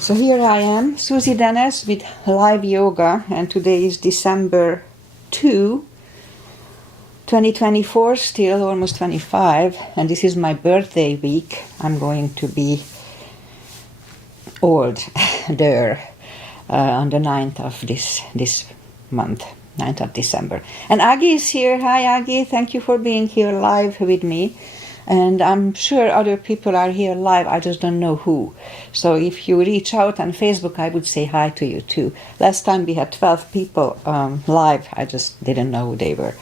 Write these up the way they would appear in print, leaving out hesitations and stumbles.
So here I am, Susie Dennis with live yoga, and today is December 2, 2024, still almost 25, and this is my birthday week. I'm going to be old there on the 9th of this month, 9th of December. And Aggie is here. Hi Aggie, thank you for being here live with me. And I'm sure other people are here live, I just don't know who. So if you reach out on Facebook, I would say hi to you too. Last time we had 12 people live, I just didn't know who they were.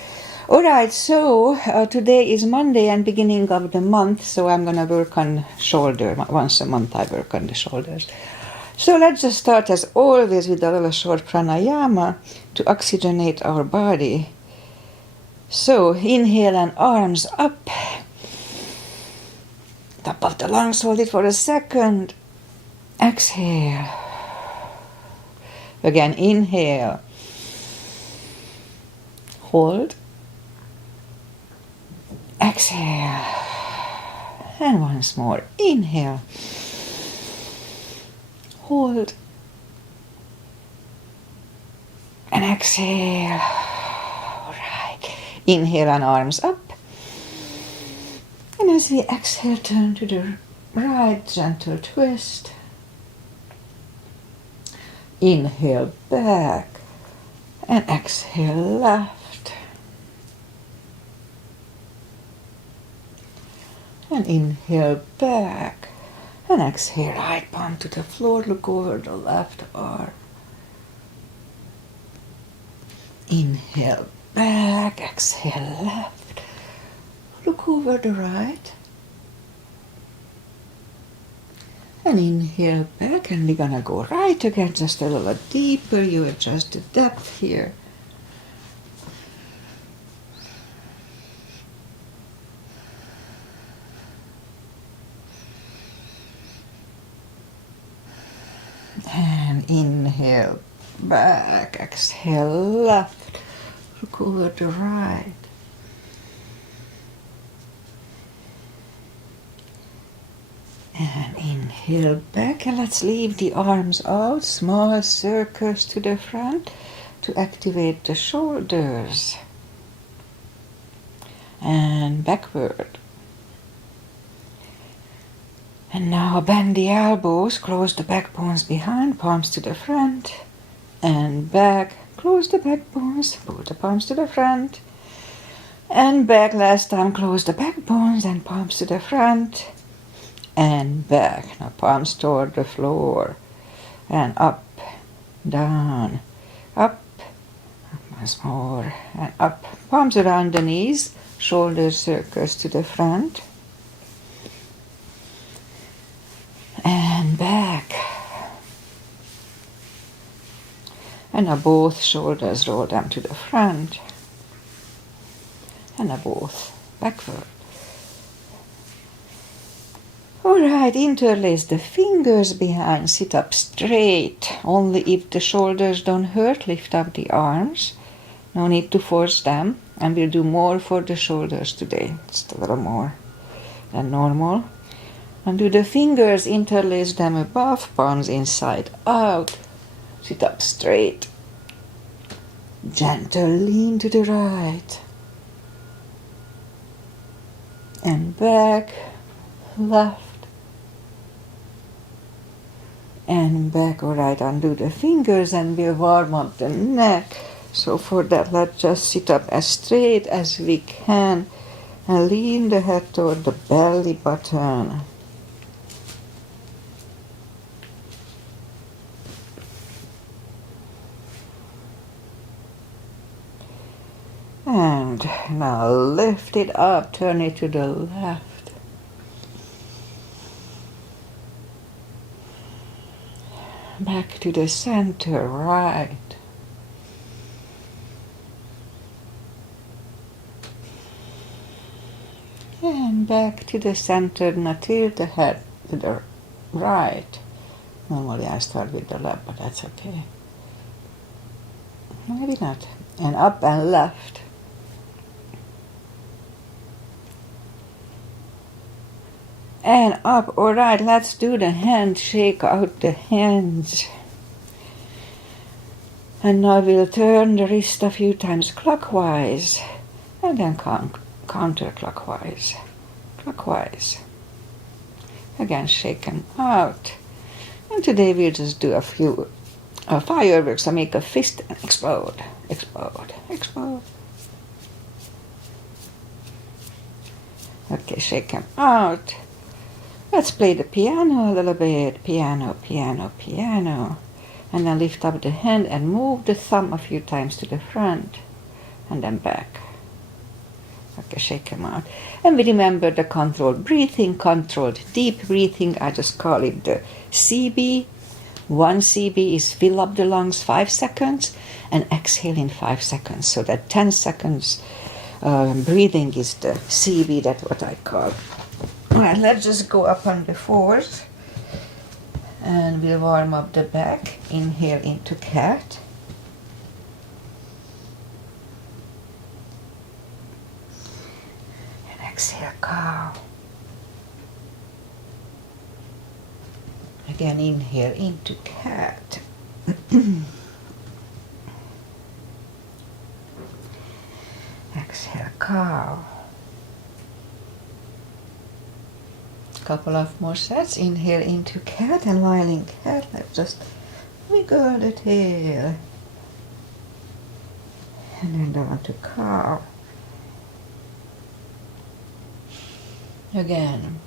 Alright, so today is Monday and beginning of the month, so I'm gonna work on shoulder. Once a month I work on the shoulders. So let's just start as always with a little short pranayama to oxygenate our body. So inhale and arms up. Top of the lungs, hold it for a second. Exhale. Again, inhale. Hold. Exhale. And once more. Inhale. Hold. And exhale. All right. Inhale and arms up. And as we exhale, turn to the right, gentle twist. Inhale back and exhale left. And inhale back and exhale right palm to the floor. Look over the left arm. Inhale back, exhale left. Look over the right. And inhale back, and we're gonna go right again, just a little deeper. You adjust the depth here. And inhale back, exhale left. Look over the right. And inhale back, and let's leave the arms out, small circles to the front to activate the shoulders. And backward. And now bend the elbows, close the backbones behind, palms to the front, and back, close the backbones, pull the palms to the front, and back. Last time, close the backbones and palms to the front, and back. Now palms toward the floor, and up, down, up, once more, and up. Palms around the knees, shoulder circles to the front, and back. And now both shoulders, roll them to the front, and now both backward. Alright, interlace the fingers behind, sit up straight. Only if the shoulders don't hurt, lift up the arms. No need to force them, and we'll do more for the shoulders today. Just a little more than normal. And do the fingers, interlace them above, palms inside out. Sit up straight. Gentle lean to the right. And back, left. And back. Alright, undo the fingers and we'll warm up the neck. So for that, let's just sit up as straight as we can and lean the head toward the belly button. And now lift it up, turn it to the left. Back to the center, right. And back to the center, now tilt the head to the right. Normally I start with the left, but that's okay. Maybe not. And up and left. and up. All right, let's do the hand, shake out the hands. And now we'll turn the wrist a few times clockwise and then counterclockwise, clockwise. Again, shake them out. And today we'll just do a few fireworks. So make a fist and explode, explode, explode. Okay, shake them out. Let's play the piano a little bit. Piano, piano, piano. And then lift up the hand and move the thumb a few times to the front and then back. Okay, shake them out. And we remember the controlled breathing, controlled deep breathing. I just call it the CB. 1 CB is fill up the lungs 5 seconds and exhale in 5 seconds. So that 10 seconds breathing is the CB, that's what I call. All right, let's just go up on the fours. And we'll warm up the back. Inhale into cat. And exhale, cow. Again, inhale into cat. Exhale, cow. Couple of more sets. Inhale into cat, and while in cat, let's just wiggle the tail. And then down to cow. Again.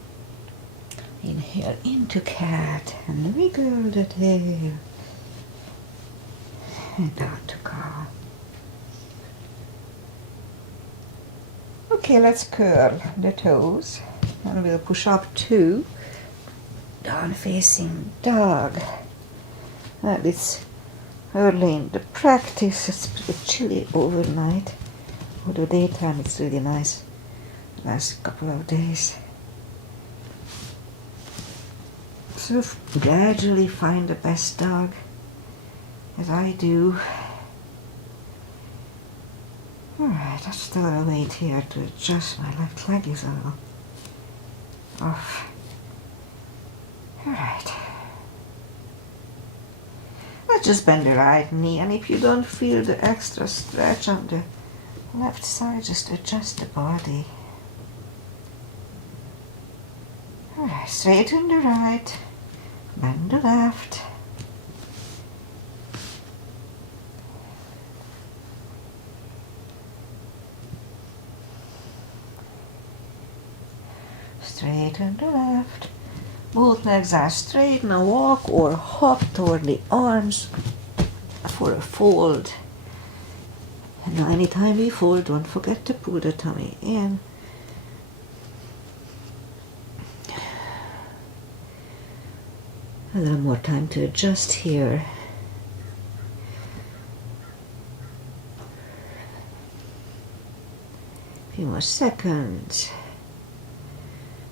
Inhale into cat and wiggle the tail. And down to cow. Okay, let's curl the toes. And we'll push up 2, down facing dog. And it's early in the practice, it's pretty chilly overnight. Although daytime it's really nice, last couple of days. So gradually find the best dog, as I do. Alright, I still have to wait here to adjust. My left leg is a little off. Alright. Let's just bend the right knee, and if you don't feel the extra stretch on the left side, just adjust the body. Alright, straighten the right, bend the left. Straighten the left. Both legs are straight. Now walk or hop toward the arms for a fold. And now anytime we fold, don't forget to pull the tummy in. A little more time to adjust here. A few more seconds.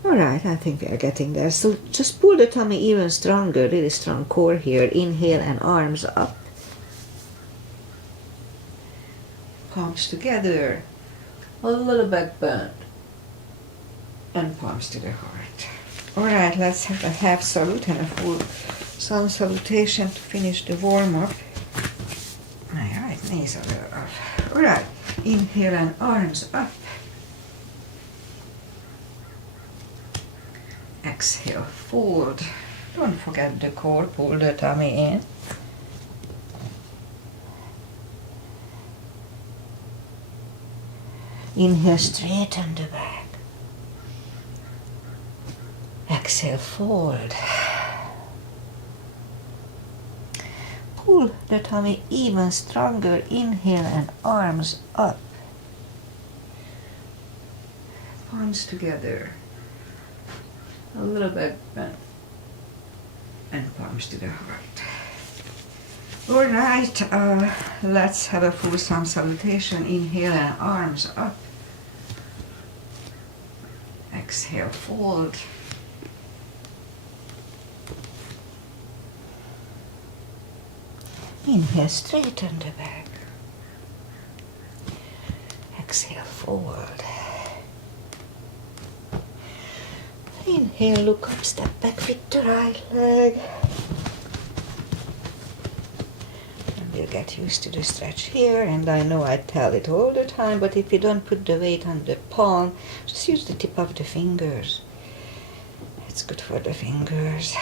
Alright, I think we are getting there. So just pull the tummy even stronger, really strong core here. Inhale and arms up. Palms together. A little back bend. And palms to the heart. Alright, let's have a half salute and a full sun salutation to finish the warm-up. My right knees a little off. Alright, inhale and arms up. Exhale, fold. Don't forget the core, pull the tummy in. Inhale, straighten the back. Exhale, fold. Pull the tummy even stronger. Inhale and arms up. Palms together. A little back bend. And palms to the heart. Alright, let's have a full sun salutation. Inhale and arms up. Exhale, fold. Inhale, straighten the back. Exhale, forward. Inhale, look up, step back with the right leg. And we'll get used to the stretch here. And I know I tell it all the time, but if you don't put the weight on the palm, just use the tip of the fingers. It's good for the fingers.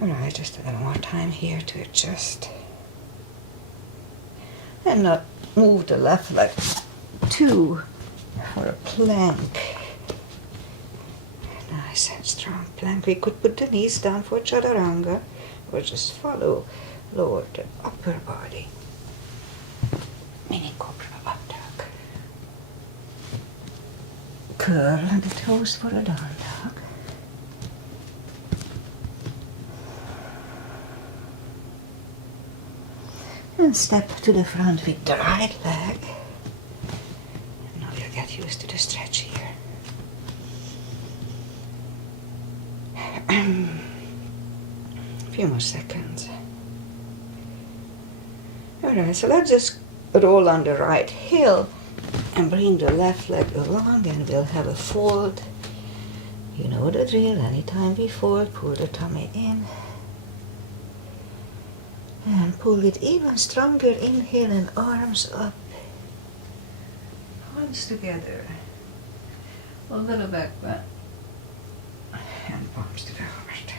Alright, just a little more time here to adjust. And now move the left leg two for a plank. Nice and strong plank. We could put the knees down for chaturanga or just follow, lower the upper body. Mini cobra up dog. Curl the toes for a down dog. And step to the front with the right leg. And now you'll get used to the stretch here. A few more seconds. Alright, so let's just roll on the right heel and bring the left leg along, and we'll have a fold. You know the drill. Anytime we fold, pull the tummy in. And pull it even stronger. Inhale and arms up. Hands together. A little back bend. And palms to the heart.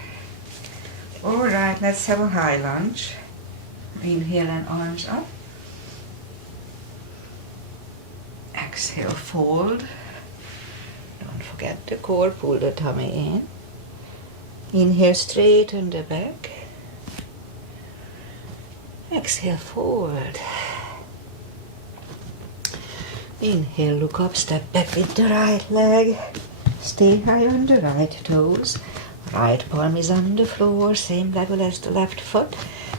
Alright, let's have a high lunge. Inhale and arms up. Exhale, fold. Don't forget the core, pull the tummy in. Inhale, straighten the back. Exhale, forward. Inhale, look up, step back with the right leg. Stay high on the right toes. Right palm is on the floor, same level as the left foot.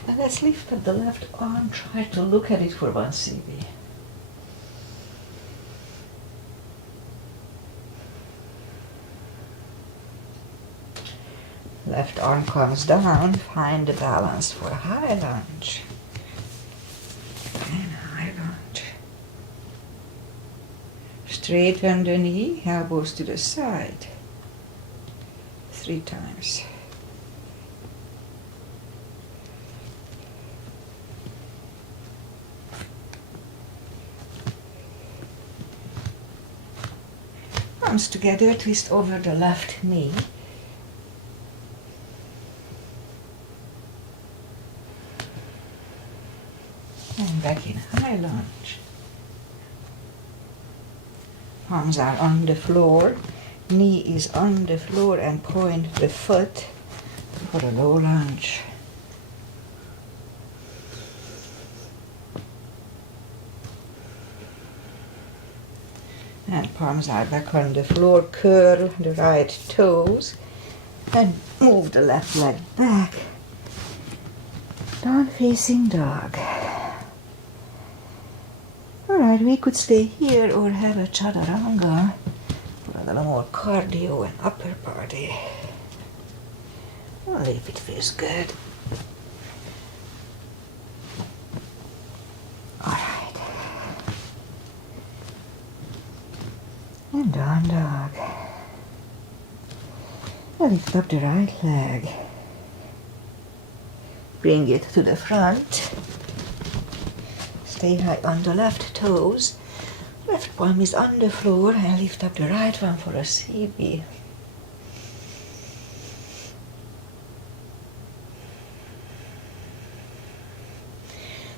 And let's lift up the left arm, try to look at it for one CV. Left arm comes down, find the balance for a high lunge. And high lunge. Straighten the knee, elbows to the side. 3 times. Arms together, twist over the left knee. And back in high lunge. Arms are on the floor. Knee is on the floor and point the foot for a low lunge. And palms are back on the floor. Curl the right toes and move the left leg back. Down facing dog. Alright, we could stay here or have a chaturanga. A little more cardio and upper body. Only if it feels good. Alright. And down dog. Lift up the right leg. Bring it to the front. Stay high on the left toes. Left palm is on the floor and lift up the right one for a CV.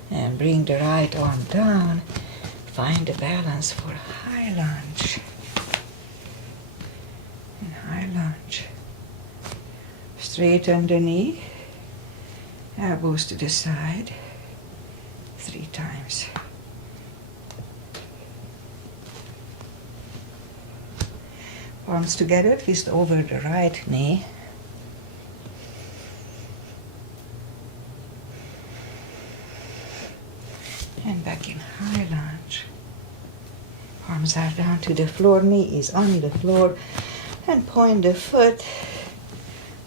And bring the right arm down. Find the balance for a high lunge. And high lunge. Straighten the knee. Elbows to the side. 3 times. Palms together, twist over the right knee. And back in high lunge. Arms are down to the floor, knee is on the floor. And point the foot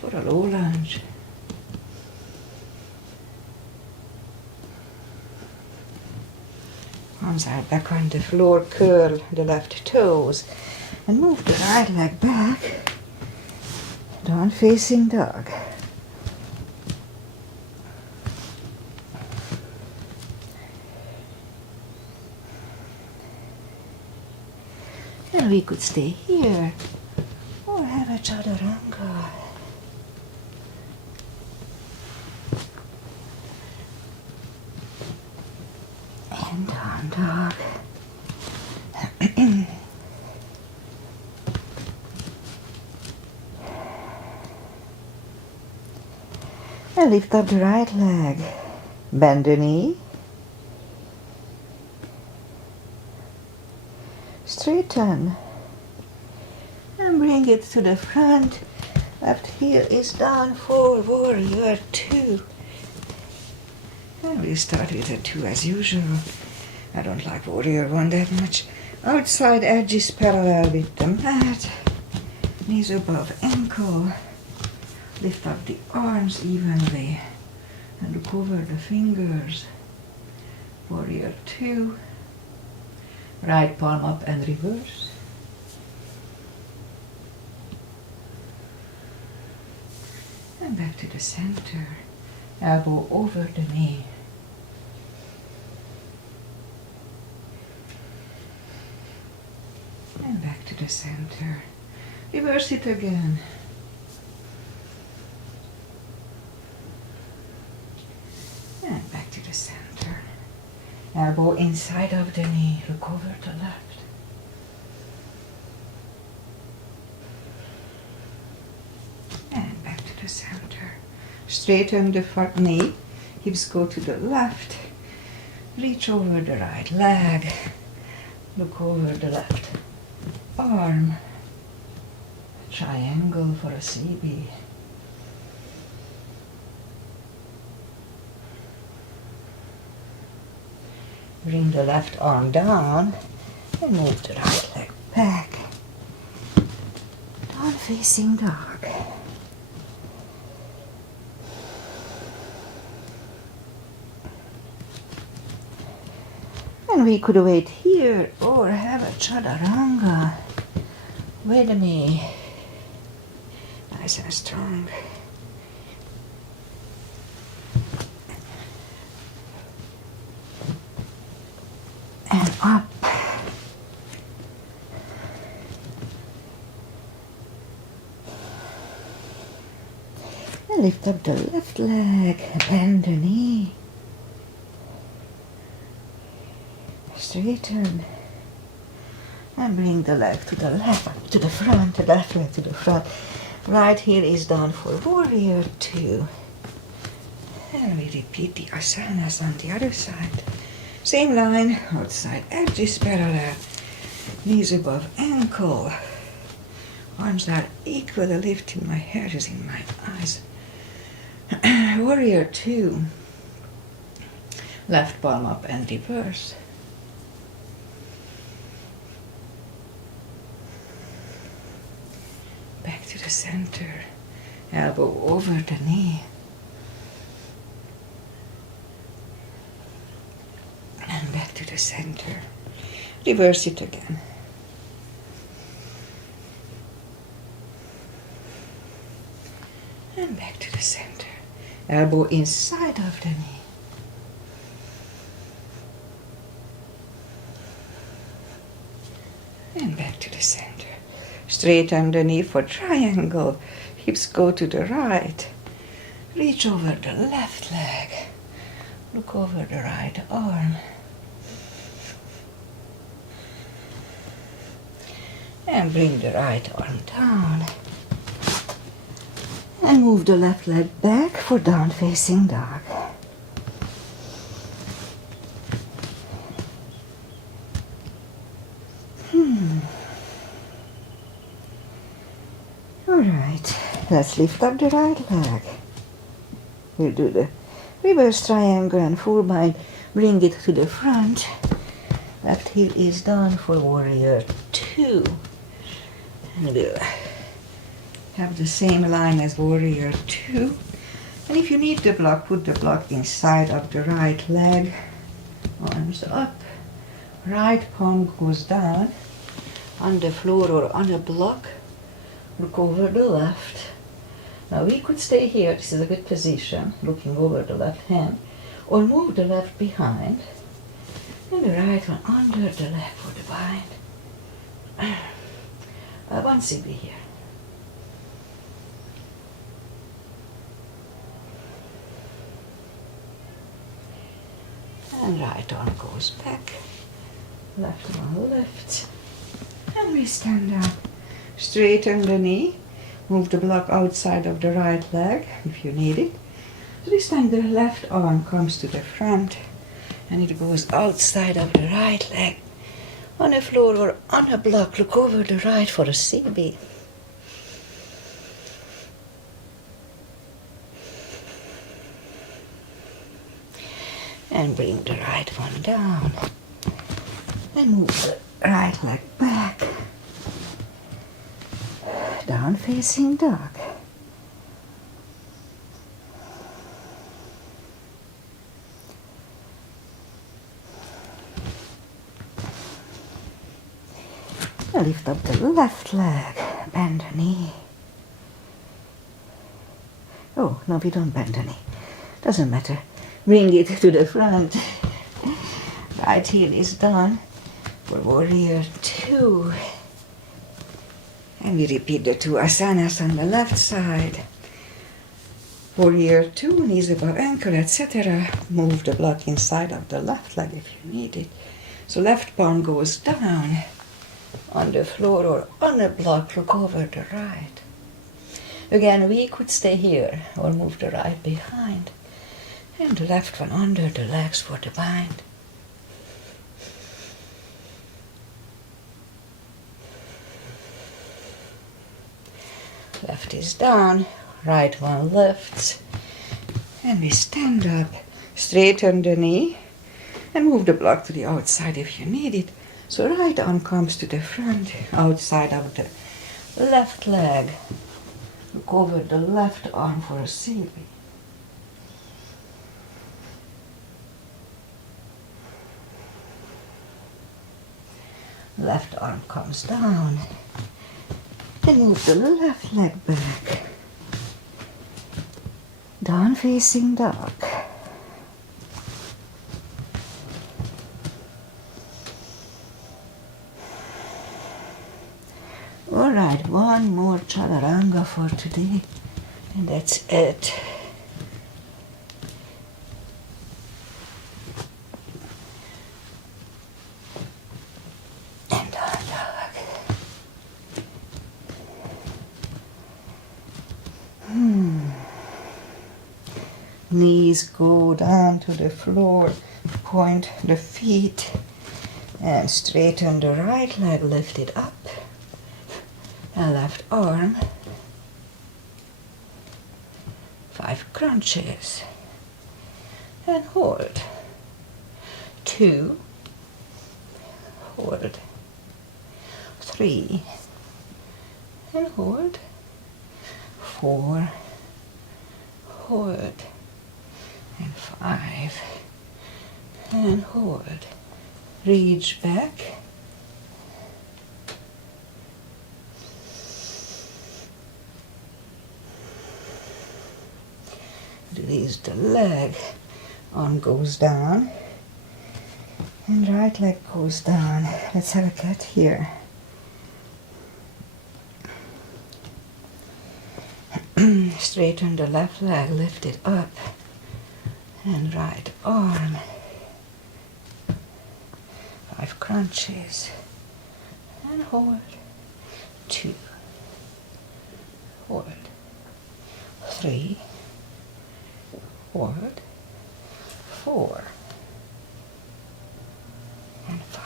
for a low lunge. Arms are back on the floor, curl the left toes. And move the right leg back. Down facing dog. And we could stay here or have a chaturanga. And down dog. And lift up the right leg. Bend the knee. Straighten. And bring it to the front. Left heel is down for warrior 2. And we start with a 2 as usual. I don't like warrior 1 that much. Outside edge is parallel with the mat. Knees above ankle. Lift up the arms evenly and look over the fingers. Warrior 2. Right palm up and reverse. And back to the center. Elbow over the knee. And back to the center. Reverse it again. And back to the center. Elbow inside of the knee. Look over to left. And back to the center. Straighten the front knee. Hips go to the left. Reach over the right leg. Look over the left arm. Triangle for a CB. Bring the left arm down and move the right leg back. Down facing dog. And we could wait here or have a chaturanga with me. Nice and strong. And up. And lift up the left leg, bend the knee. Straighten. And bring the leg to the left, to the front, the left leg to the front. Right heel is down for warrior 2. And we repeat the asanas on the other side. Same line, outside edge is parallel. Knees above ankle. Arms are equally lifted. My hair is in my eyes. Warrior 2. Left palm up and reverse. Back to the center. Elbow over the knee. And back to the center. Reverse it again. And back to the center. Elbow inside of the knee. And back to the center. Straighten the knee for triangle. Hips go to the right. Reach over the left leg. Look over the right arm. And bring the right arm down. And move the left leg back for down facing dog. Alright, let's lift up the right leg. We'll do the reverse triangle and full bind. Bring it to the front. Left heel is down for warrior 2. And we'll have the same line as warrior 2. And if you need the block, put the block inside of the right leg. Arms up. Right palm goes down. on the floor or on a block. Look over the left. Now we could stay here, this is a good position, looking over the left hand, or move the left behind, and the right one under the leg for the bind. One CB here. And right arm goes back, left one lifts, and we stand up. Straighten the knee, move the block outside of the right leg if you need it. So this time the left arm comes to the front and it goes outside of the right leg. On the floor or on a block, look over the right for a CB. And bring the right one down. And move the right leg back. Down facing dog. Lift up the left leg, bend the knee. Oh, no, we don't bend the knee. Doesn't matter. Bring it to the front. Right heel is done for warrior 2. And we repeat the 2 asanas on the left side. Warrior 2, knees above ankle, etc. Move the block inside of the left leg if you need it. So left palm goes down on the floor or on a block, look over the right. Again, we could stay here or move the right behind. And the left one under the legs for the bind. Left is down, right one lifts. And we stand up, straighten the knee, and move the block to the outside if you need it. So right arm comes to the front, outside of the left leg. Look over the left arm for a CB. Left arm comes down. And move the left leg back. Down facing dog. Alright, one more chaturanga for today, and that's it. And down dog. Knees go down to the floor, point the feet, and straighten the right leg, lift it up. And left arm, 5 crunches, and hold, 2, hold, 3, and hold, 4, hold, and 5, and hold, reach back, release the leg, arm goes down, and right leg goes down. Let's have a cat here. Straighten the left leg, lift it up, and right arm, 5 crunches, and hold, 2, hold, 3, hold, 4, and 5.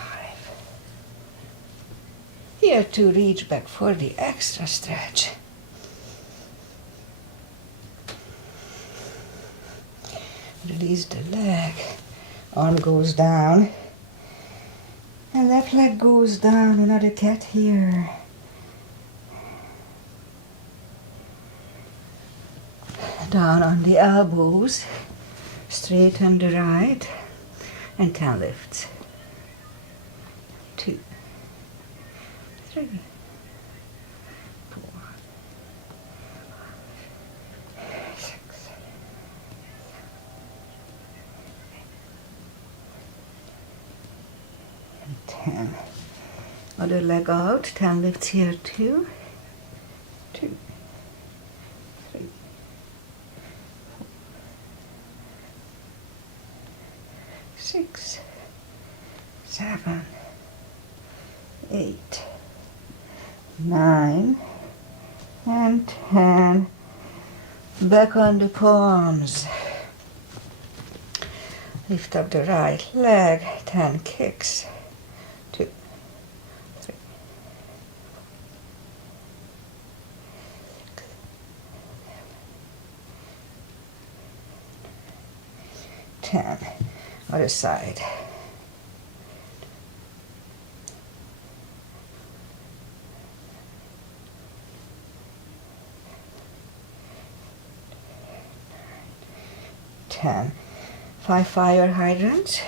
Here to reach back for the extra stretch. Release the leg, arm goes down, and left leg goes down, another cat here. Down on the elbows, straighten the right, and 10 lifts. 2, 3, 4, 6, 10. Other leg out, 10 lifts here, 2, 2, 3, 4, 6, 7, 8, 9, and 10. Back on the palms. Lift up the right leg, 10 kicks. 2, 3, 10. Other side. Ten. 5 fire hydrants.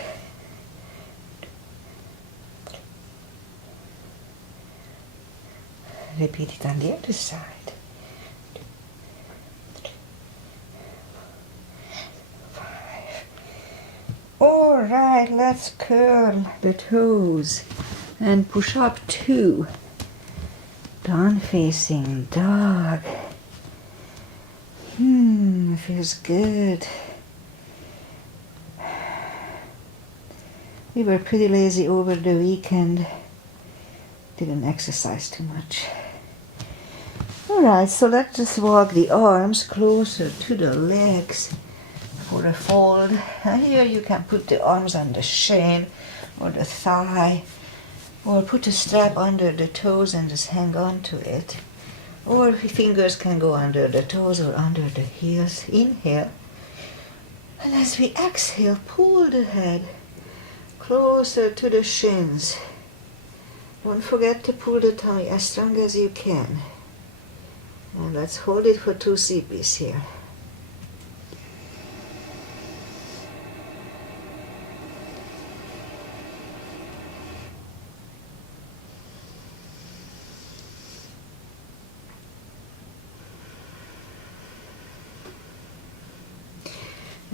Repeat it on the other side. 5. All right, let's curl the toes and push up 2. Down facing dog. Feels good. We were pretty lazy over the weekend. Didn't exercise too much. Alright, so let's just walk the arms closer to the legs for a fold. And here you can put the arms on the shin or the thigh, or put a strap under the toes and just hang on to it. Or fingers can go under the toes or under the heels. Inhale. And as we exhale, pull the head closer to the shins. Don't forget to pull the tummy as strong as you can. And let's hold it for 2 CPs here.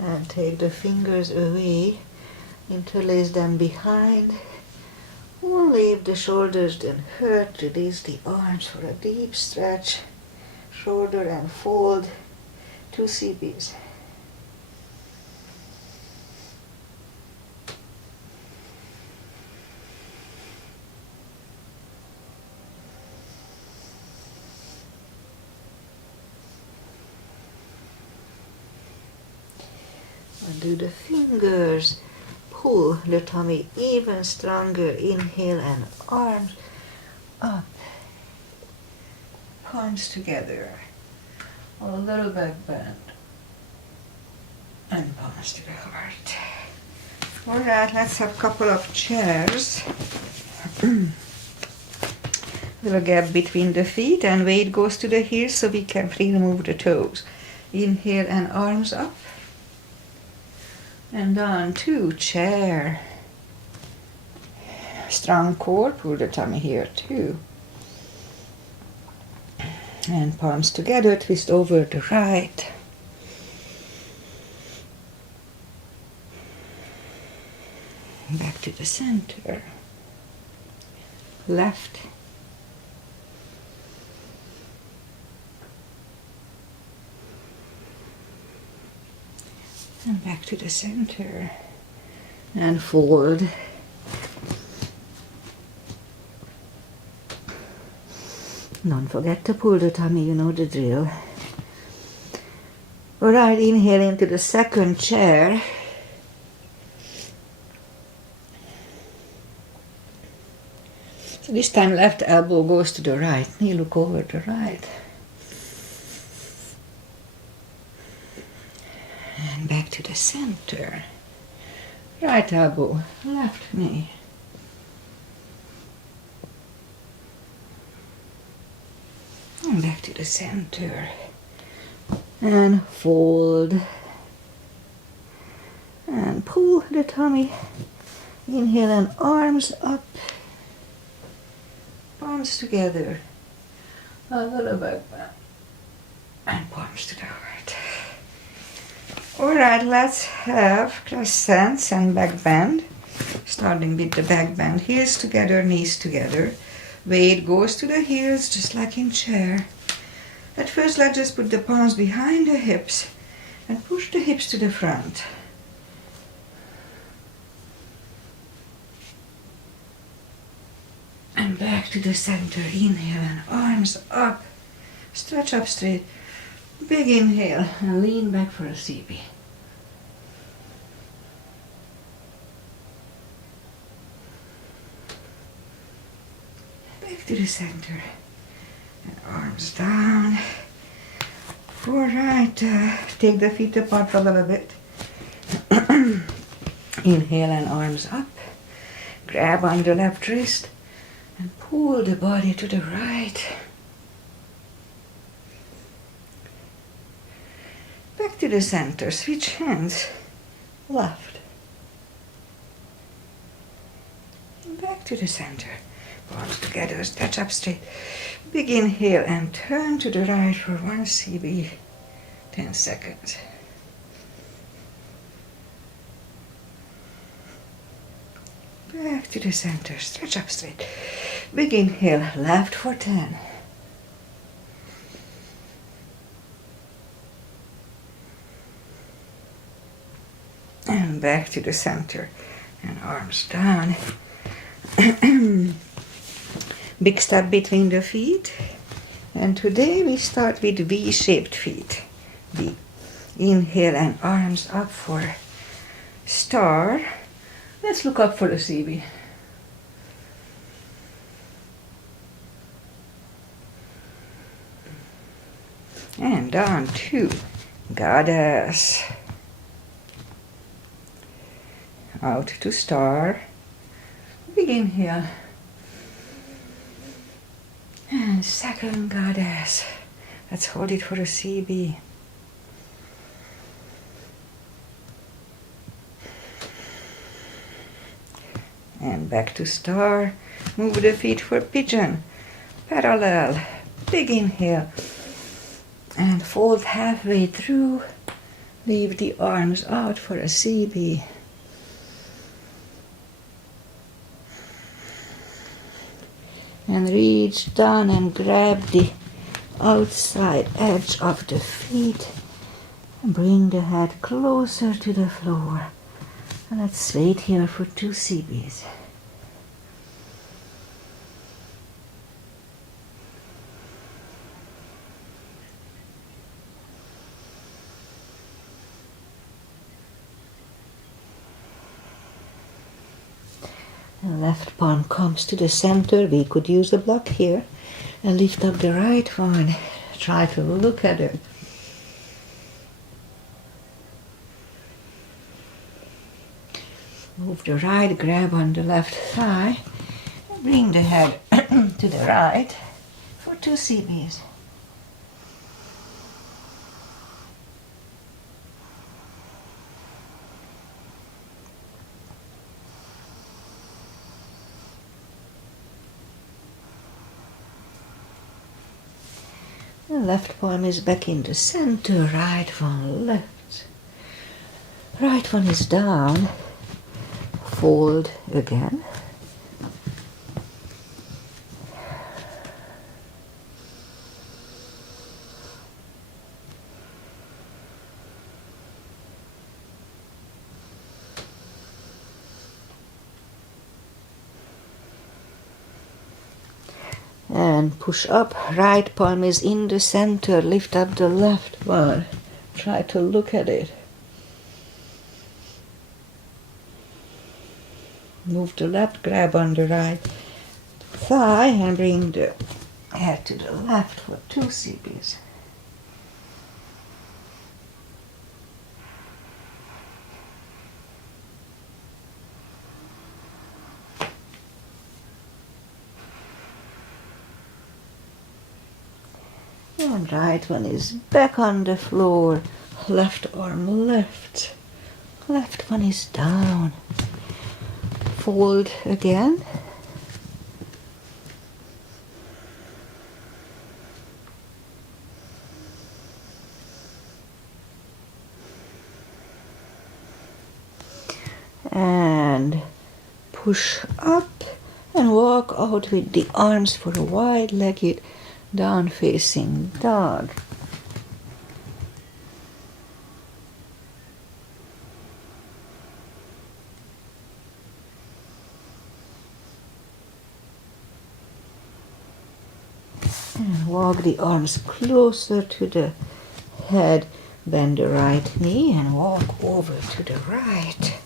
And take the fingers away, interlace them behind, or leave the shoulders then hurt, release the arms for a deep stretch, shoulder and fold, 2 CPs. Do the fingers, pull the tummy even stronger, inhale and arms up, palms together, a little back bend, and palms to the heart. Alright, let's have a couple of chairs. Little gap between the feet and weight goes to the heels so we can freely move the toes. Inhale and arms up. And down to chair. Strong core, pull the tummy here too. And palms together, twist over the right. Back to the center. Left. And back to the center. And fold. Don't forget to pull the tummy, you know the drill. Alright, inhale into the second chair. So this time left elbow goes to the right, knee look over the right. And back to the center. Right elbow, left knee. And back to the center. And fold. And pull the tummy. Inhale and arms up. palms together, under the back bend, and palms to the heart. Alright, let's have crescents and back bend. Starting with the back bend, heels together, knees together. Weight goes to the heels, just like in chair. At first, let's just put the palms behind the hips and push the hips to the front. And back to the center. Inhale and arms up. Stretch up straight. Big inhale and lean back for a CB. Back to the center. And arms down. Alright, take the feet apart a little bit. Inhale and arms up. Grab on the left wrist and pull the body to the right. Back to the center. Switch hands. Left. And back to the center. Palms together. Stretch up straight. Big inhale and turn to the right for 1 CB. 10 seconds. Back to the center. Stretch up straight. Big inhale. Left for 10. And back to the center. And arms down. Big step between the feet. And today we start with V-shaped feet. V. Inhale and arms up for star. Let's look up for the CB. And down to goddess. Out to star. Big inhale. And second goddess. Let's hold it for a CB. And back to star. Move the feet for pigeon. Parallel. Big inhale. And fold halfway through. Leave the arms out for a CB. And reach down and grab the outside edge of the feet. And bring the head closer to the floor. And let's wait here for 2 CBs. The left palm comes to the center. We could use a block here. And lift up the right one. Try to look at it. Move the right, grab on the left thigh. Bring the head to the right for 2 CBs. The left palm is back in the center, right one left. Right one is down. Fold again. And push up. Right palm is in the center. Lift up the left one. Try to look at it. Move the left, grab on the right thigh and bring the head to the left for 2 CBs. And right one is back on the floor. Left arm left. Left one is down. Fold again. And push up and walk out with the arms for a wide-legged down-facing dog. And walk the arms closer to the head. Bend the right knee and walk over to the right.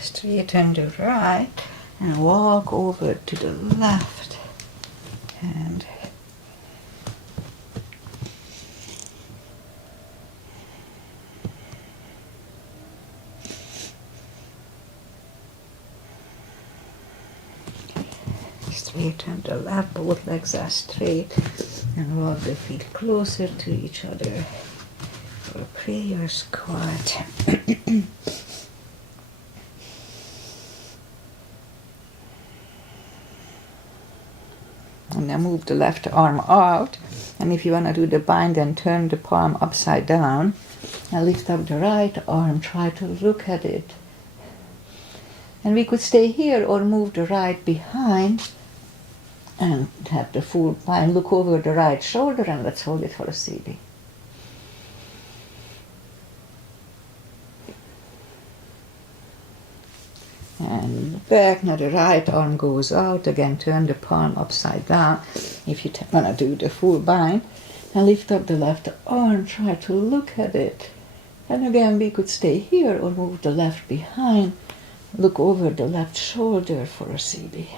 Straighten the right and walk over to the left. And straighten the left, both legs are straight, and walk the feet closer to each other for a prayer squat. And now move the left arm out, and if you want to do the bind, then turn the palm upside down and lift up the right arm. Try to look at it. And we could stay here or move the right behind and have the full bind. Look over the right shoulder and let's hold it for a CD. And back, now the right arm goes out, again turn the palm upside down if you want to do the full bind, and lift up the left arm, try to look at it. And again we could stay here or move the left behind, look over the left shoulder for a CD.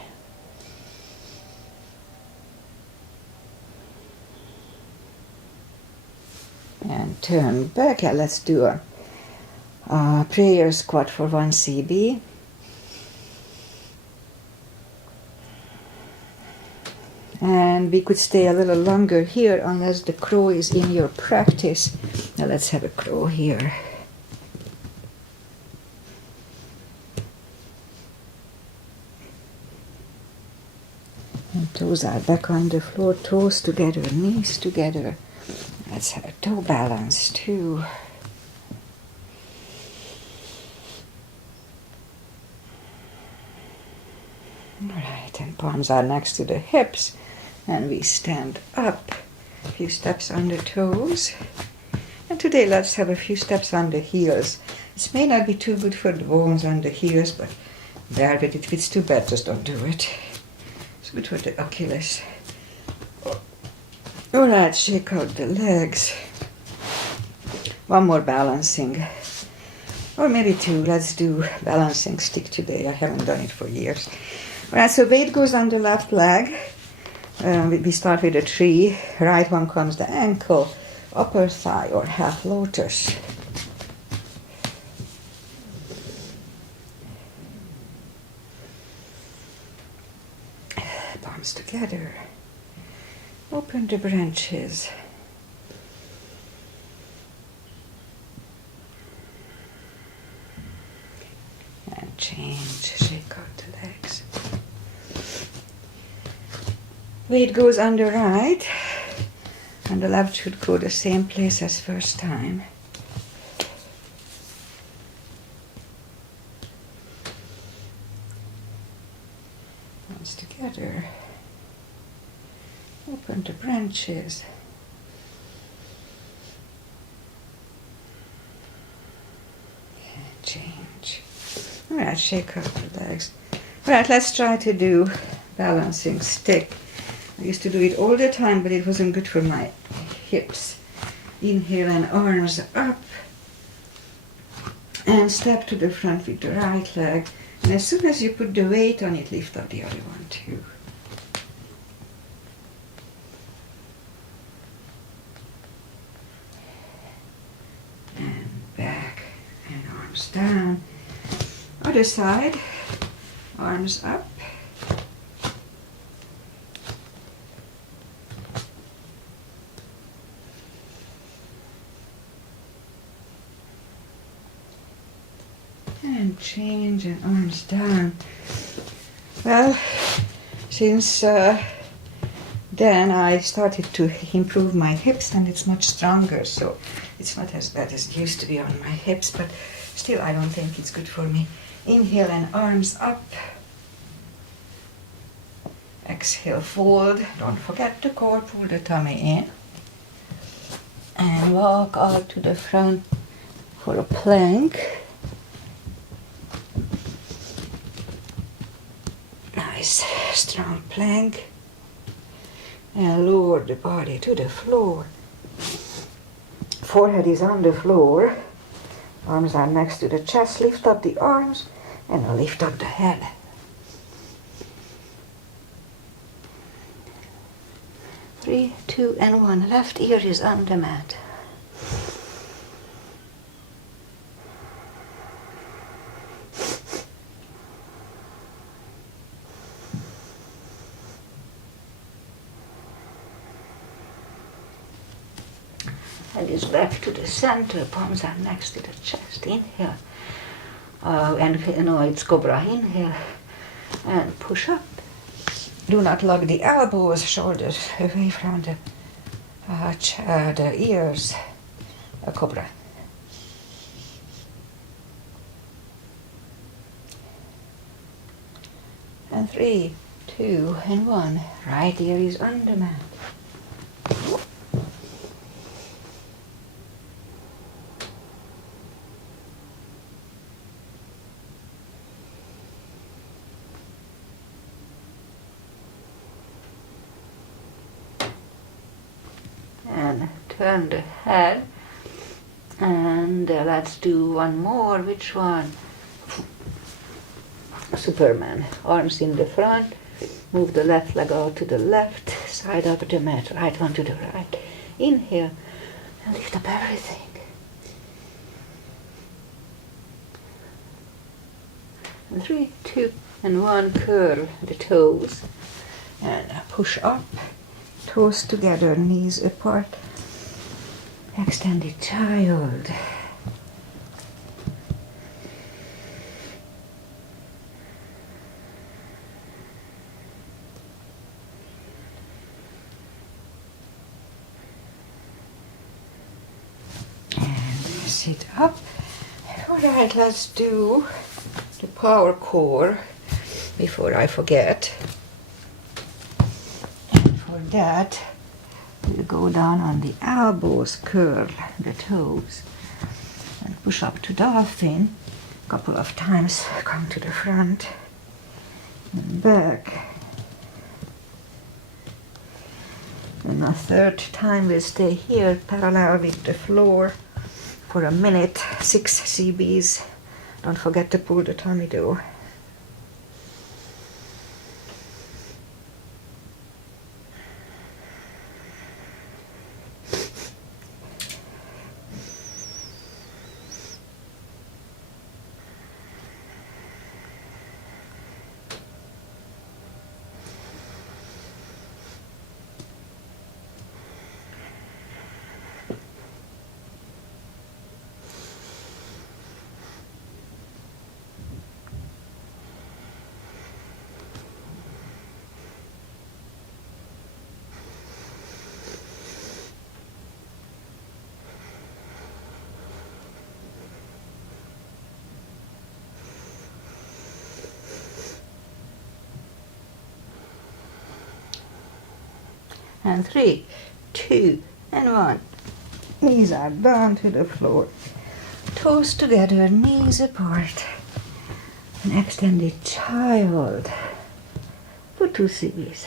And turn back, and let's do a prayer squat for 1 CD. And we could stay a little longer here unless the crow is in your practice. Now let's have a crow here. And toes are back on the floor, toes together, knees together. Let's have a toe balance too. Alright, and palms are next to the hips. And we stand up, a few steps on the toes. And today let's have a few steps on the heels. This may not be too good for the bones on the heels, but bear with it. If it's too bad, just don't do it. It's good for the Achilles. Alright, shake out the legs. One more balancing. Or maybe 2. Let's do balancing stick today. I haven't done it for years. Alright, so weight goes on the left leg. We start with a 3. Right one comes the ankle, upper thigh or half lotus. Palms together. Open the branches. And change, shake out the legs. Weight goes on the right, and the left should go the same place as first time. Hands together. Open the branches. And change. Alright, shake out the legs. Alright, let's try to do balancing stick. I used to do it all the time, but it wasn't good for my hips. Inhale and arms up. And step to the front with the right leg. And as soon as you put the weight on it, lift up the other one too. And back and arms down. Other side, arms up. And change and arms down. Well, since then I started to improve my hips and it's much stronger, so it's not as bad as it used to be on my hips, but still I don't think it's good for me. Inhale and arms up. Exhale, fold. Don't forget the core, pull the tummy in. And walk out to the front for a plank. Nice, strong plank. And lower the body to the floor. Forehead is on the floor. Arms are next to the chest. Lift up the arms and lift up the head. Three, two, and one. Left ear is on the mat. Head is back to the center, palms are next to the chest. Inhale. It's cobra. Inhale and push up. Do not lock the elbows, shoulders away from the ears. A cobra. And 3, 2, and 1. Right ear is on the mat. And turn the head, and let's do one more. Which one? Superman. Arms in the front. Move the left leg out to the left side of the mat, right one to the right. Inhale and lift up everything. And 3, 2, and 1. Curl the toes and push up. Toes together, knees apart. Extended child. And sit up. Alright, let's do the power core before I forget. For that, we'll go down on the elbows, curl the toes, and push up to dolphin. A couple of times, come to the front and back. And a third time we'll stay here, parallel with the floor for a minute, 6 CBs. Don't forget to pull the tummy though. And 3, 2, and 1. Knees are down to the floor. Toes together, knees apart. An extended child. For 2 CBs.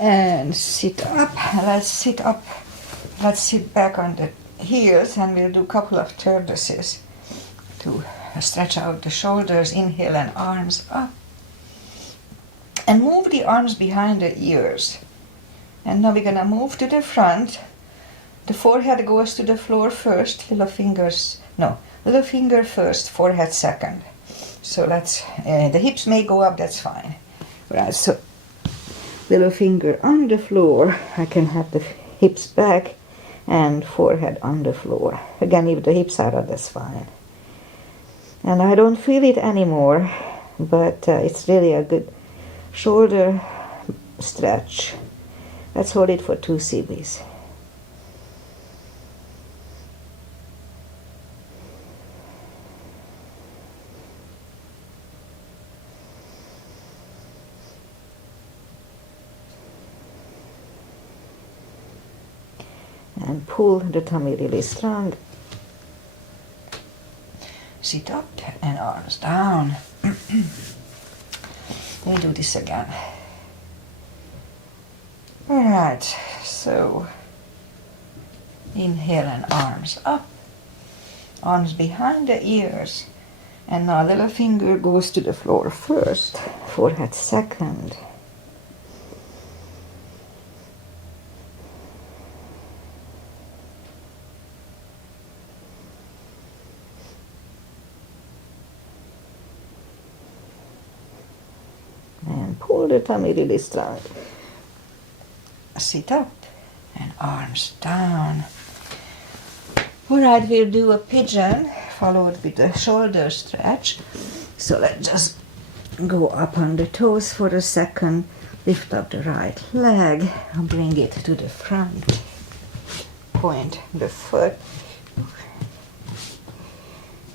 And sit up. Let's sit up. Let's sit back on the heels and we'll do a couple of tortoises to stretch out the shoulders. Inhale and arms up. And move the arms behind the ears. And now we're gonna move to the front. The forehead goes to the floor first, little finger first, forehead second. So let's, the hips may go up, that's fine. Right, so little finger on the floor. I can have the hips back and forehead on the floor. Again, if the hips are up, that's fine. And I don't feel it anymore, but it's really a good shoulder stretch. Let's hold it for 2 CBs. And pull the tummy really strong. Sit up and arms down. Let me do this again. Alright, so inhale and arms up, arms behind the ears, and now little finger goes to the floor first, forehead second. And pull the tummy really strong. Sit up and arms down. Alright, we'll do a pigeon followed with a shoulder stretch. So let's just go up on the toes for a second. Lift up the right leg and bring it to the front. Point the foot.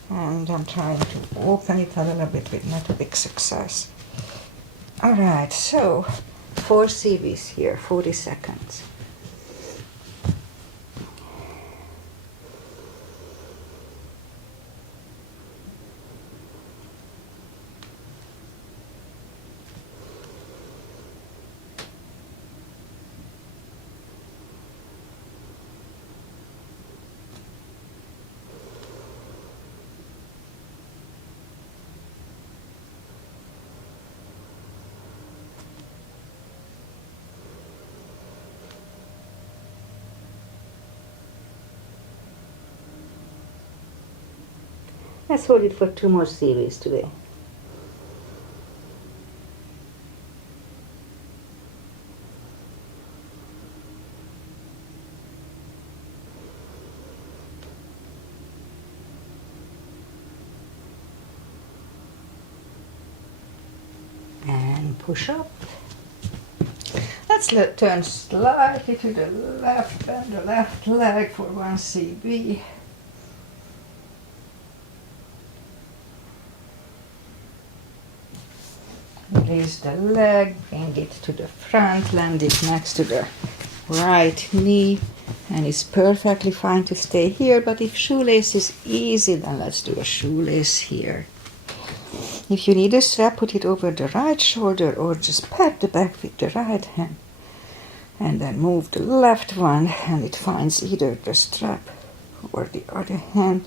And I'm trying to open it a little bit with not a big success. Alright, so 4 CBs here, 40 seconds. Let's hold it for 2 more series today. And push up. Let's turn slightly to the left, bend the left leg for 1 CB. Raise the leg, bring it to the front, land it next to the right knee, and it's perfectly fine to stay here, but if shoelace is easy, then let's do a shoelace here. If you need a strap, put it over the right shoulder or just pat the back with the right hand, and then move the left one, and it finds either the strap or the other hand.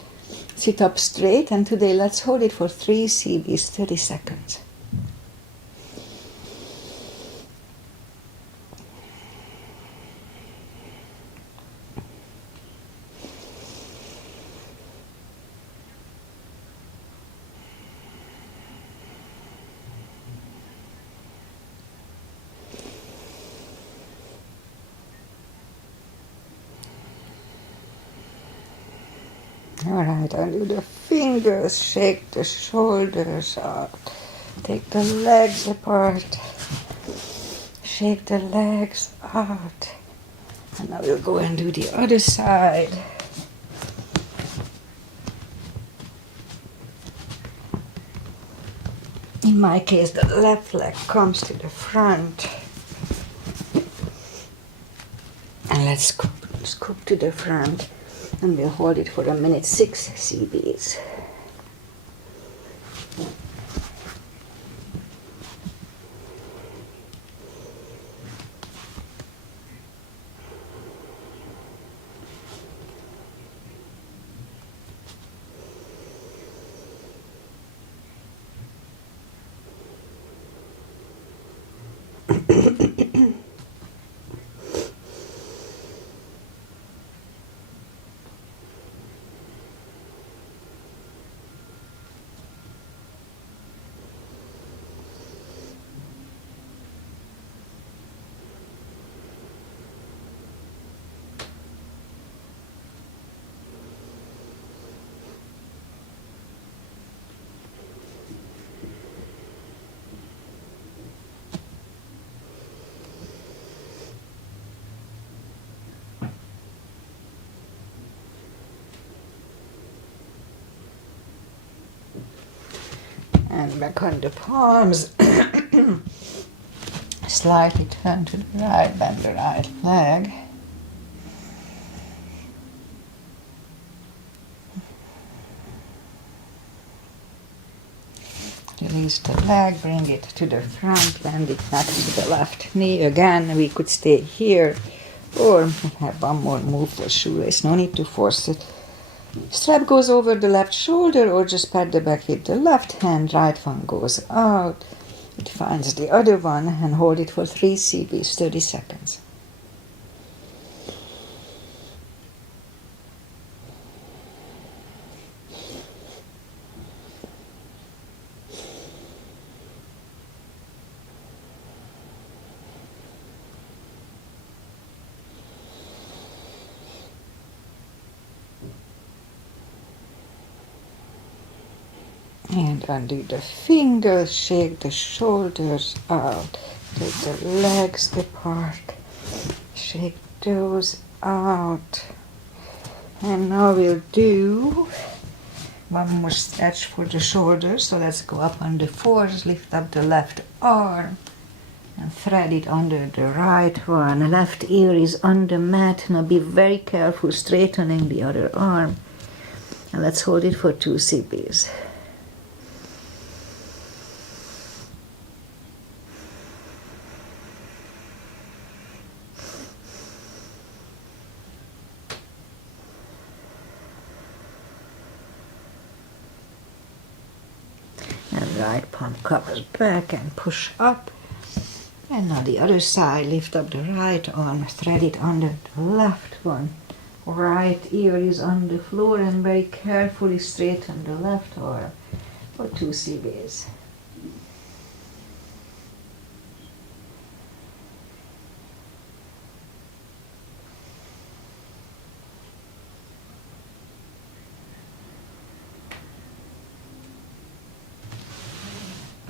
Sit up straight, and today let's hold it for 3 CBs, 30 seconds. Alright, undo the fingers, shake the shoulders out, take the legs apart, shake the legs out, and now we'll go and do the other side. In my case, the left leg comes to the front, and let's scoop to the front. And we'll hold it for a minute, 6 CBs. And back on the palms. Slightly turn to the right, bend the right leg. Release the leg, bring it to the front, bend it back to the left knee. Again, we could stay here or have one more move for shoelace. No need to force it. Strap goes over the left shoulder or just pat the back with the left hand. Right one goes out. It finds the other one and hold it for 3 CBs, 30 seconds. And undo the fingers, shake the shoulders out, take the legs apart, shake those out. And now we'll do one more stretch for the shoulders. So let's go up on the fours, lift up the left arm and thread it under the right one. Left ear is on the mat. Now be very careful straightening the other arm. And let's hold it for 2 CBs. Right palm covers back and push up. And now the other side, lift up the right arm, thread it under the left one. Right ear is on the floor and very carefully straighten the left arm for 2 CBs.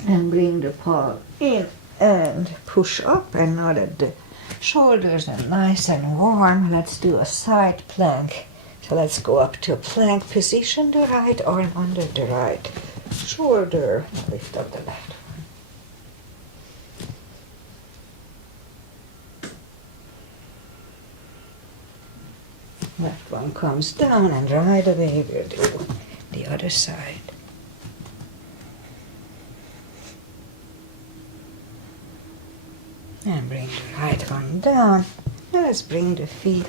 And bring the palm in and push up. And now that the shoulders are nice and warm, let's do a side plank. So let's go up to a plank position, the right arm under the right shoulder. Now lift up the left one. Left one comes down and right away we'll do the other side. And bring the right one down. Now let's bring the feet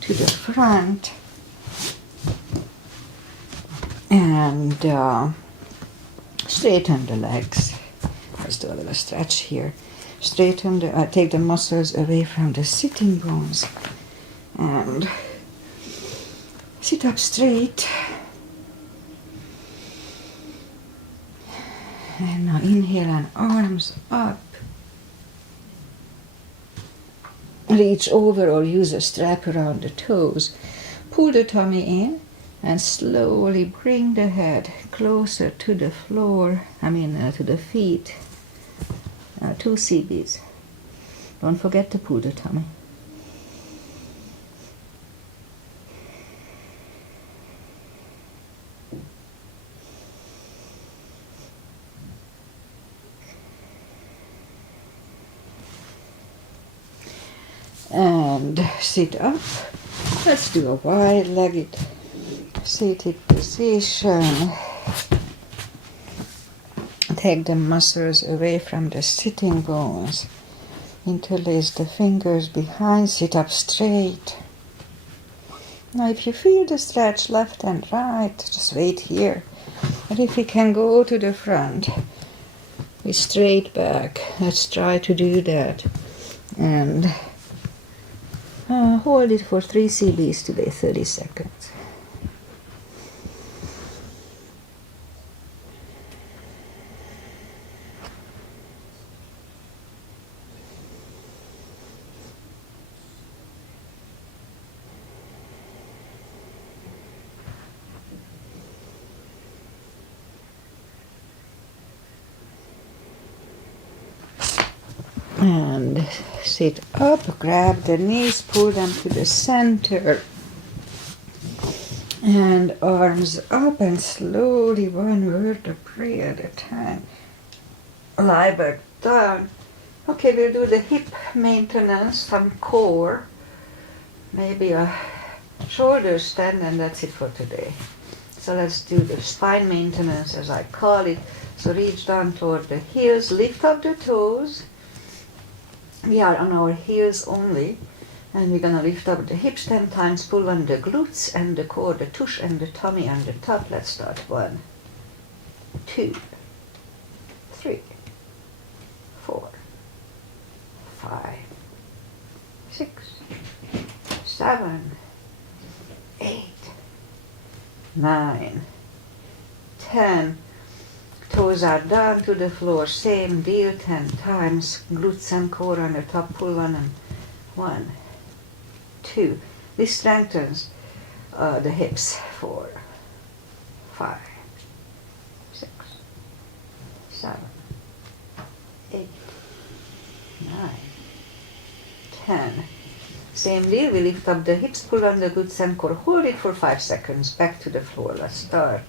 to the front. And straighten the legs. Let's do a little stretch here. Straighten the, take the muscles away from the sitting bones. And sit up straight. And now inhale and arms up. Reach over or use a strap around the toes. Pull the tummy in and slowly bring the head closer to the floor, to the feet. 2 CBs. Don't forget to pull the tummy. And sit up. Let's do a wide-legged seated position. Take the muscles away from the sitting bones. Interlace the fingers behind. Sit up straight. Now if you feel the stretch left and right, just wait here. And if you can go to the front with straight back, let's try to do that. And hold it for 3 CBs today, 30 seconds. And sit up, grab the knees, pull them to the center. And arms up and slowly one vertebrae at a time. Lie back down. Okay, we'll do the hip maintenance, some core, maybe a shoulder stand, and that's it for today. So let's do the spine maintenance as I call it. So reach down toward the heels, lift up the toes. We are on our heels only. And we're going to lift up the hips 10 times, pull on the glutes and the core, the tush and the tummy on the top. Let's start. 1, 2, 3, 4, 5, 6, 7, 8, 9, 10. Toes are down to the floor, same deal 10 times. Glutes and core on the top, pull on them. 1, 2. This strengthens the hips. 4, 5, 6, 7, 8, 9, 10. Same deal, we lift up the hips, pull on the glutes and core, hold it for 5 seconds, back to the floor. Let's start.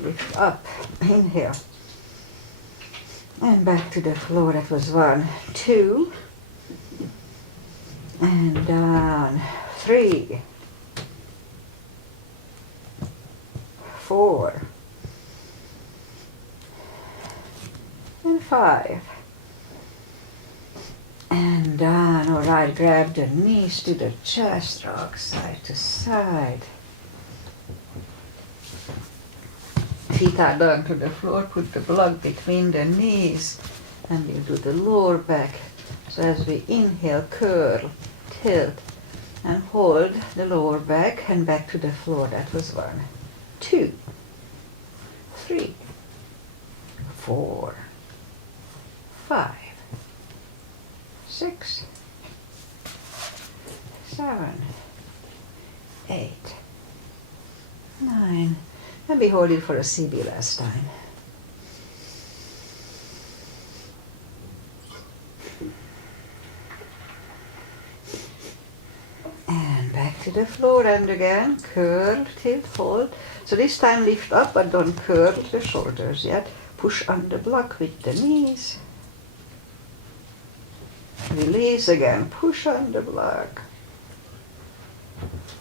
Lift up, inhale, and back to the floor. That was 1, 2, and down, 3, 4, and 5, and down. All right, grab the knees to the chest, rock side to side. Feet are down to the floor, put the block between the knees, and we'll do the lower back. So as we inhale, curl, tilt, and hold the lower back and back to the floor. That was 1, 2, 3, 4, 5, 6, 7, 8, 9. And we hold it for a CB last time. And back to the floor, and again, curl, tilt, hold. So this time lift up, but don't curl the shoulders yet. Push on the block with the knees. Release again, push on the block.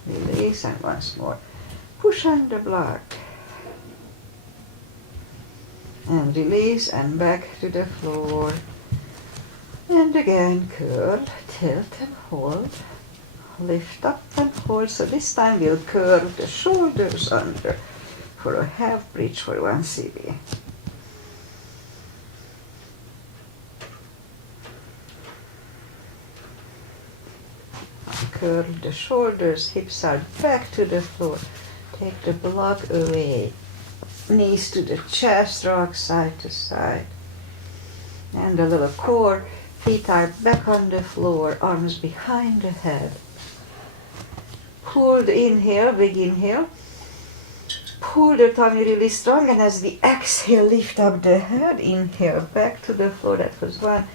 Release, and once more. Push on the block. And release, and back to the floor. And again, curl, tilt, and hold. Lift up and hold. So this time we'll curl the shoulders under for a half bridge for 1 CB. Curl the shoulders, hips are back to the floor. Take the block away. Knees to the chest, rock side to side. And a little core. Feet are back on the floor, arms behind the head. Pull the inhale, big inhale. Pull the tummy really strong, and as we exhale, lift up the head. Inhale, back to the floor. That was 1,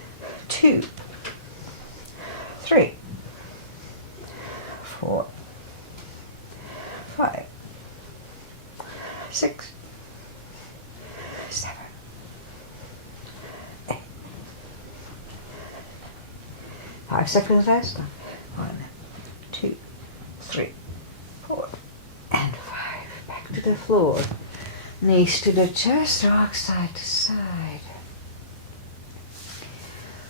2, 3, 4, 5, 6, 7, 8. 5 seconds last time. 1, 2, 3, 4, and 5. Back to the floor. Knees to the chest, rock side to side.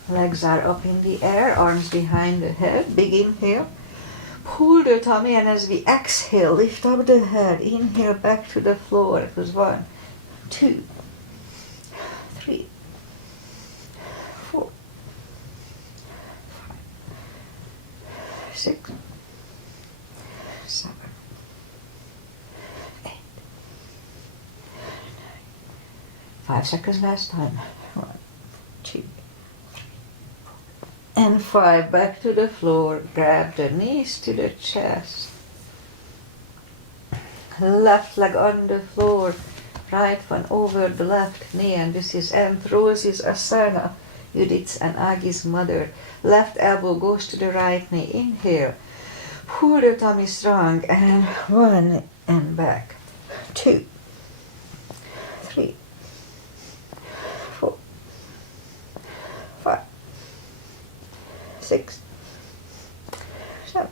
Legs are up in the air, arms behind the head. Big inhale. Pull the tummy, and as we exhale, lift up the head. Inhale, back to the floor. It was 1, 2, 3, 4, 5, 6, 7, 8, 9. 5 seconds last time. 1, 2, 3, 4, and 5. Back to the floor. Grab the knees to the chest. Left leg on the floor. Right one over the left knee. And this is Aunt Rosie's asana, Judith's and Agi's mother. Left elbow goes to the right knee. Inhale. Pull the tummy strong. And 1, and back. 2, 3, 4, 5, 6, 7,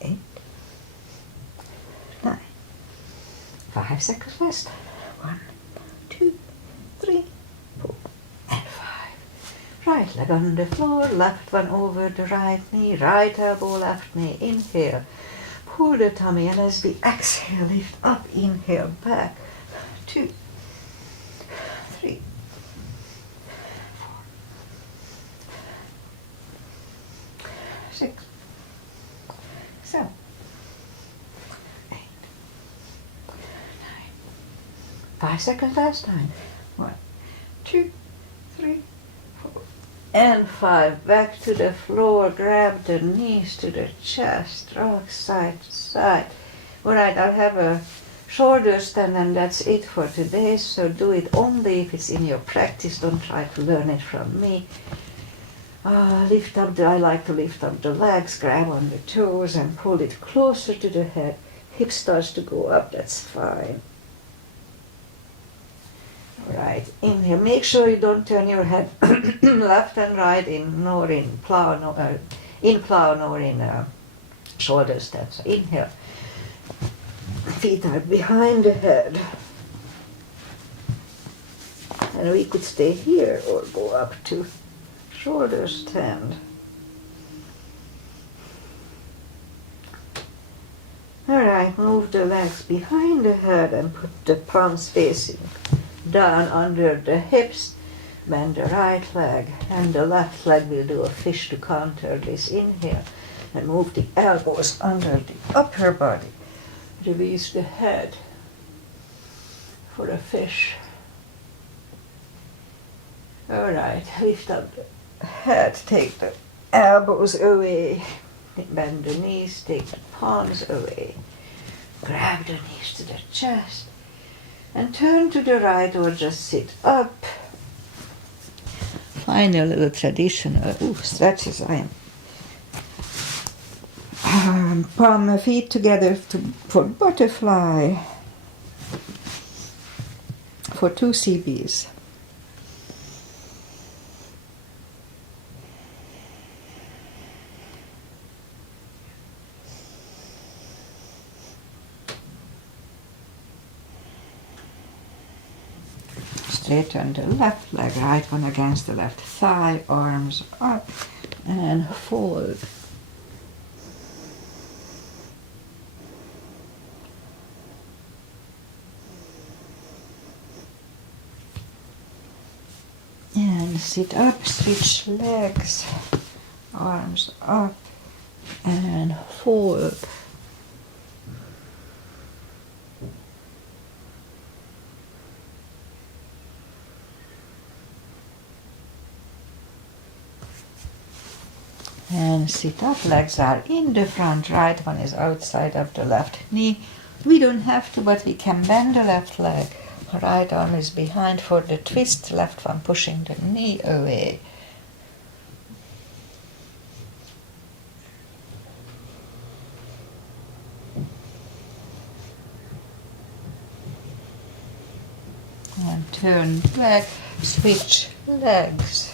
8, 9. 5 seconds rest. 1, 2, 3, 4, and 5. Right leg on the floor, left one over the right knee, right elbow, left knee. Inhale. Pull the tummy, and as we exhale, lift up, inhale, back. 2, 3, 4, 6, 7, 8, 9. 5 seconds last time. 1, 2, 3, 4, and 5. Back to the floor. Grab the knees to the chest. Rock side to side. Alright, I'll have a shoulder stand, and that's it for today. So do it only if it's in your practice. Don't try to learn it from me. Lift up I like to lift up the legs, grab on the toes and pull it closer to the head. Hip starts to go up, that's fine. Alright, inhale. Make sure you don't turn your head left and right nor in plow, nor in shoulder stand. So inhale. Feet are behind the head. And we could stay here or go up to shoulder stand. Alright, move the legs behind the head and put the palms facing down under the hips. Bend the right leg, and the left leg will do a fish to counter this. Inhale, and move the elbows under the upper body. Release the head for a fish. Alright, lift up the head, take the elbows away, bend the knees, take the palms away, grab the knees to the chest, and turn to the right or just sit up. Find a little traditional stretches. I am palm my feet together for butterfly, for 2 CBs. Straighten the left leg, right one against the left thigh, arms up and fold. And sit up, switch legs, arms up and fold. And sit up, legs are in the front, right one is outside of the left knee. We don't have to, but we can bend the left leg. Right arm is behind for the twist, left one pushing the knee away. And turn back, switch legs.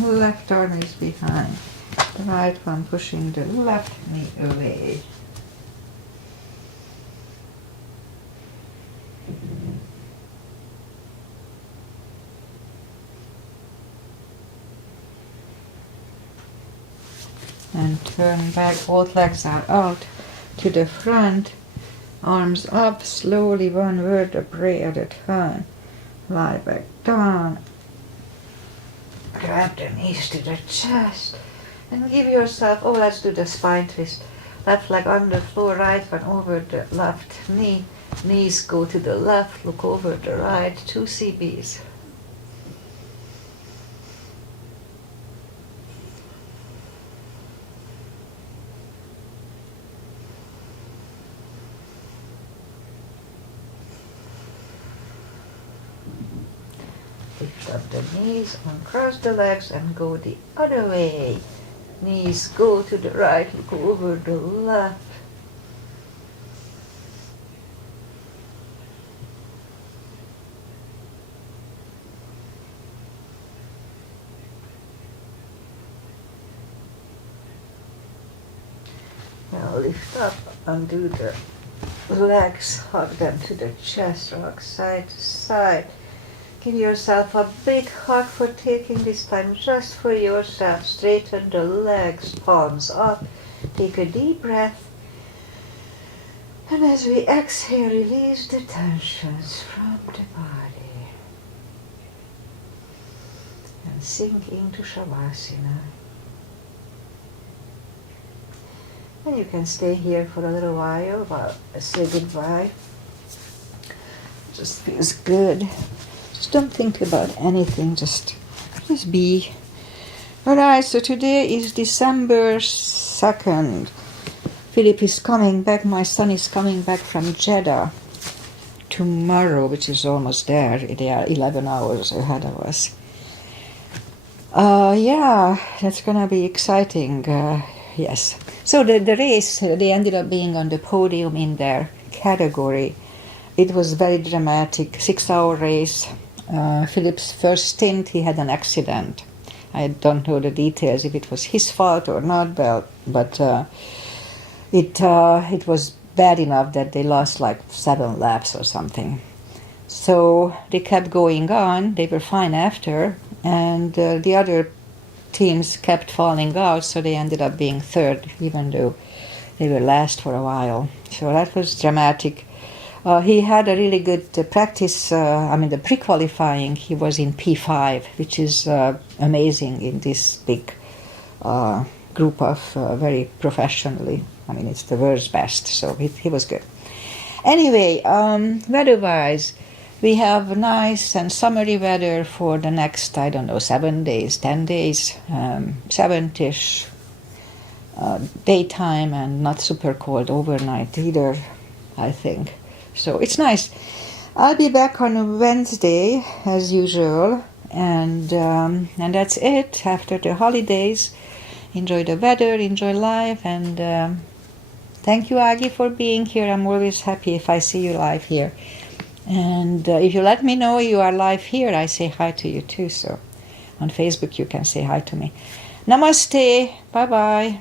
Left arm is behind. The right one pushing the left knee away. And turn back, both legs are out to the front, arms up, slowly one vertebrae at a time. Lie back down, grab the knees to the chest, and give yourself, let's do the spine twist. Left leg on the floor, right one over the left knee, knees go to the left, look over the right, 2 CBs. Lift up the knees, uncross the legs and go the other way. Knees go to the right, look over the left. Now lift up and do the legs, hug them to the chest, rock side to side. Give yourself a big hug for taking this time just for yourself. Straighten the legs, palms up. Take a deep breath. And as we exhale, release the tensions from the body. And sink into Shavasana. And you can stay here for a little while I say goodbye. Just feels good. Just don't think about anything, just be. Alright, so today is December 2nd. Philip is coming back, my son is coming back from Jeddah tomorrow, which is almost there. They are 11 hours ahead of us. Yeah, that's gonna be exciting, yes. So the race, they ended up being on the podium in their category. It was very dramatic, 6-hour race. Philip's first stint, he had an accident. I don't know the details, if it was his fault or not, but it was bad enough that they lost like 7 laps or something. So they kept going on, they were fine after, and the other teams kept falling out, so they ended up being third, even though they were last for a while. So that was dramatic. He had a really good practice, the pre-qualifying, he was in P5, which is amazing in this big group of very professionally, it's the world's best, so he was good. Anyway, weather-wise, we have nice and summery weather for the next, 7 days, 10 days, 7-ish daytime, and not super cold overnight either, I think. So it's nice. I'll be back on Wednesday, as usual, and that's it after the holidays. Enjoy the weather, enjoy life, and thank you, Aggie, for being here. I'm always happy if I see you live here. And if you let me know you are live here, I say hi to you too. So on Facebook you can say hi to me. Namaste. Bye-bye.